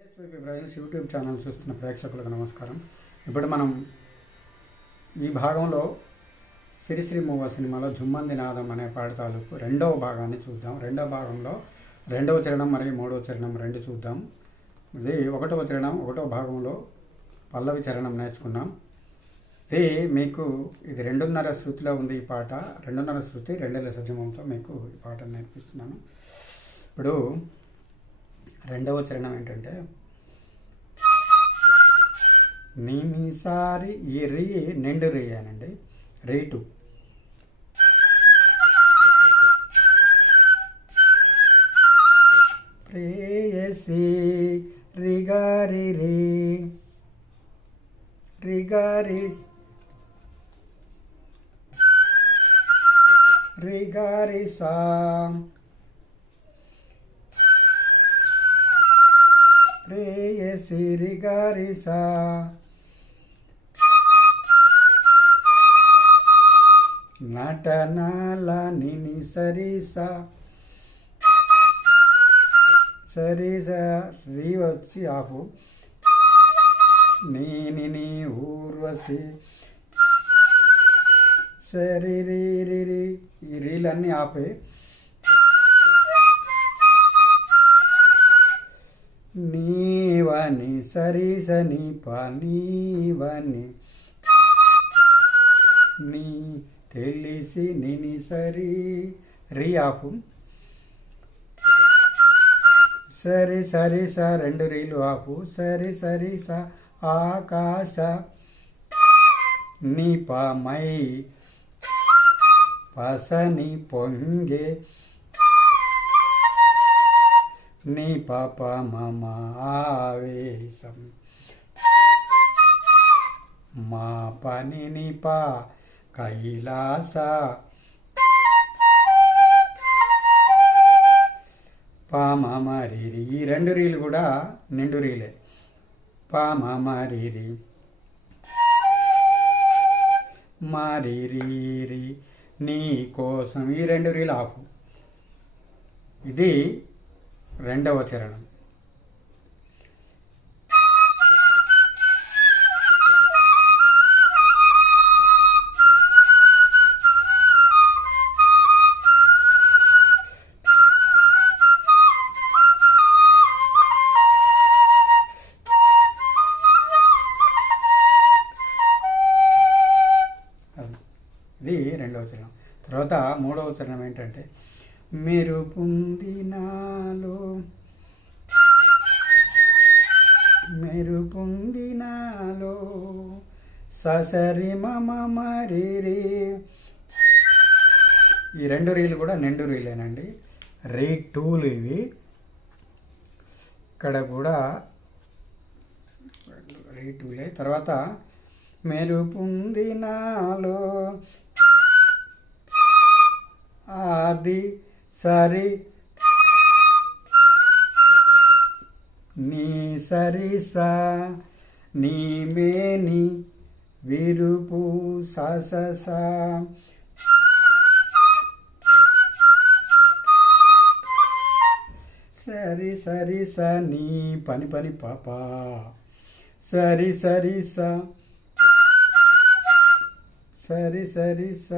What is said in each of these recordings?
Brothers YouTube channel చూస్తున్న ప్రేక్షకులకు నమస్కారం. ఇప్పుడు మనం ఈ భాగంలో సిరిశ్రీ మూవ సినిమాలో జుమ్మంది నాదం అనే పాట తాలూకు రెండవ భాగాన్ని చూద్దాం. రెండవ భాగంలో రెండవ చరణం మరియు మూడవ చరణం రెండు చూద్దాం. ఇది ఒకటవ చరణం ఒకటవ భాగంలో పల్లవి చరణం నేర్చుకున్నాం. ఇది మీకు ఇది 2:30 శృతిలో ఉంది. ఈ పాట 2:30 శృతి 2 సజమంతో మీకు ఈ పాటను నేర్పిస్తున్నాను. ఇప్పుడు రెండవ చరణం ఏంటంటే నిమిసారి ఈ రీ నిండు రీ అనండి. రీ2 ప్రేయసి రిగారి రీ రిగారి రిగారి సా ప్రేయసి రిగారి సా నటనాల నిని సరిసా సరిసా రీ వచ్చి ఆపు నీ ఊర్వశి సరి రీ రీ రీ ఈ రీలన్నీ ఆపే నీవని సరిసని పనీవని నీ తెలిసి నిని సరి రీ ఆపు సరి సరి స రెండు రీలు ఆపు సరి సరి స ఆకాశ నీ పమై పసని పొంగే నీ పాప మమ ఆవేశం మా పని నీ పా కైలాస పామరిరి ఈ రెండు రీలు కూడా నిండు రీలే. పామరిరి మరిరి నీ కోసం ఈ రెండు రీలు ఆపు. ఇది రెండవ చరణం. ఇది రెండవ చరణం. తర్వాత మూడవ చరణం ఏంటంటే మెరుపుందినాలో మెరుపుందినాలో ససరి మమ మరిరి ఈ రెండు రీలు కూడా నిండు రీలేనండి. రీ2లు ఇవి. ఇక్కడ కూడా రీ2లే. తర్వాత మెరుపుందినాలో ఆది సరి నీ సరిసా నీ మేని విరుపు సససా సరి సరిస నీ పని పని పాప సరి సరిస సరి సరిస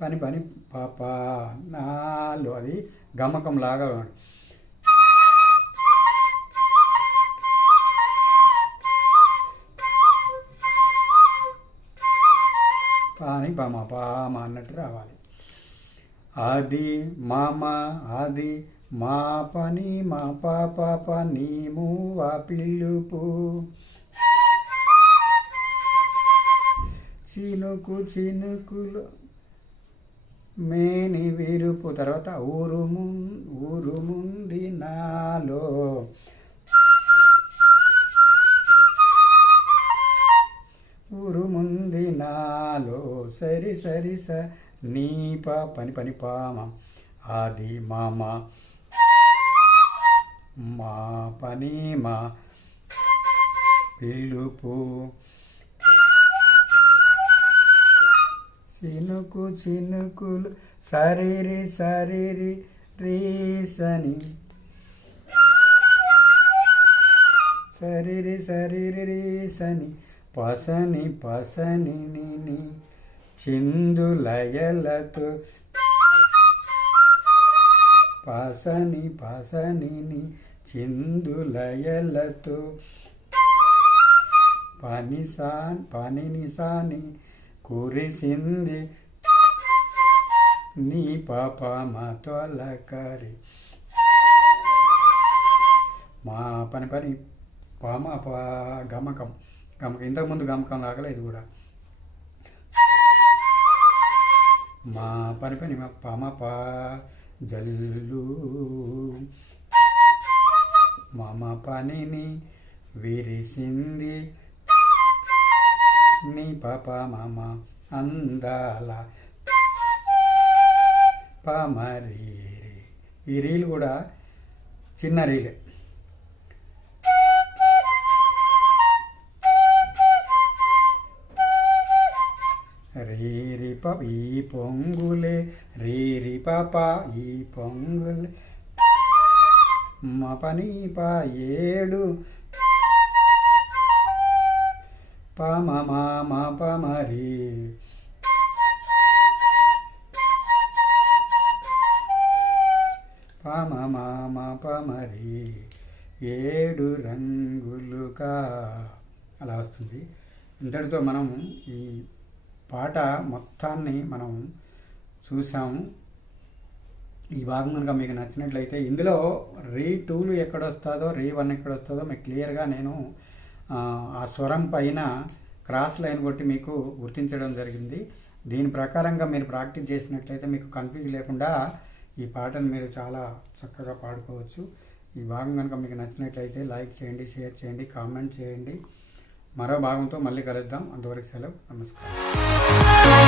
పని పని పాప నాలో అది గమకం లాగా పాని పామ పామ అన్నట్టు రావాలి. అది మామ అది మా పని మా పాప నీము ఆ పిలుపు చినుకు చినుకులు మేని విరుపు. తర్వాత ఊరు ముంది నాలో ఊరు ముంది నాలో సరి సరి స నీ పని పని పామ ఆది మామ మా పని మా పిలుపు చినుకు చినుకులు సరిరి సరిరి రీసని సరిరి సరిరి సని పసని పసని ని చిందులయలతో పసని పసని ని చిందులయలతో పనిని సాని కురిసింది నీ పాప మా తొలకరి మా పని పామ గమకం ఇంతకుముందు గమకం లాగలే ఇది కూడా మా పని పామ పా జల్లు మామ పనిని విరిసింది నీ పాప మామ అందాల పామరీ. ఈ రీల్ కూడా చిన్న రీలే. రీరి పాప ఈ పొంగులే రీరి పాప ఈ పొంగులే మా పని పా ఏడు పామ మా పమరి పామ మా పమరి ఏడు రంగులుగా అలా వస్తుంది. ఇంతటితో మనం ఈ పాట మొత్తాన్ని మనం చూసాము. ఈ భాగం కనుక మీకు నచ్చినట్లయితే ఇందులో రీ2 ఎక్కడొస్తుందో రీ1 ఎక్కడొస్తుందో మీకు క్లియర్గా నేను ఆ స్వరం పైన క్రాస్ లైన్ కొట్టి మీకు గుర్తించడం జరిగింది. దీని ప్రకారంగా మీరు ప్రాక్టీస్ చేసినట్లయితే మీకు కన్ఫ్యూజ్ లేకుండా ఈ పాటను మీరు చాలా చక్కగా పాడుకోవచ్చు. ఈ భాగం కనుక మీకు నచ్చినట్లయితే లైక్ చేయండి, షేర్ చేయండి, కామెంట్ చేయండి. మరో భాగంతో మళ్ళీ కలుద్దాం. అంతవరకు సెలవు. నమస్కారం.